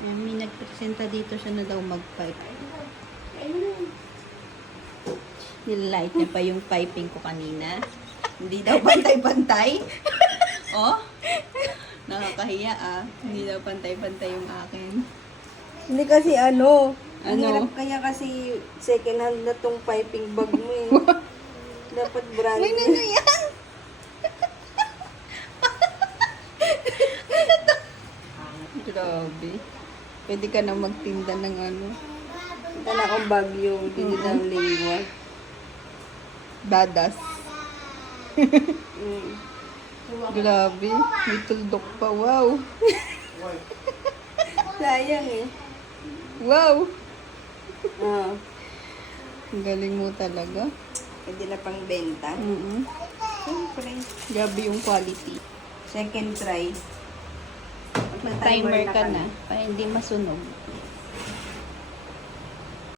May nagpresenta dito siya na daw mag-pipe. Nilalight niya pa yung piping ko kanina. Hindi daw pantay-pantay. Oh? Nakakahiya ah. Hindi daw pantay-pantay yung akin. Hindi kasi ano, ang Ano? hirap kaya kasi second hand na tong piping bag mo eh. Dapat brand May new. nano yan? Grabe. Pwede ka na magtinda ng ano. Ito na akong bagyo, digital lingua. Dadas. Mm. Grabe. May tuldok pa. Wow. Sayang eh. Wow. Ah, Ang galing mo talaga. pwede na pang benta. Siyempre. Grabe yung quality. Second try. May timer ka na. Para hindi masunog.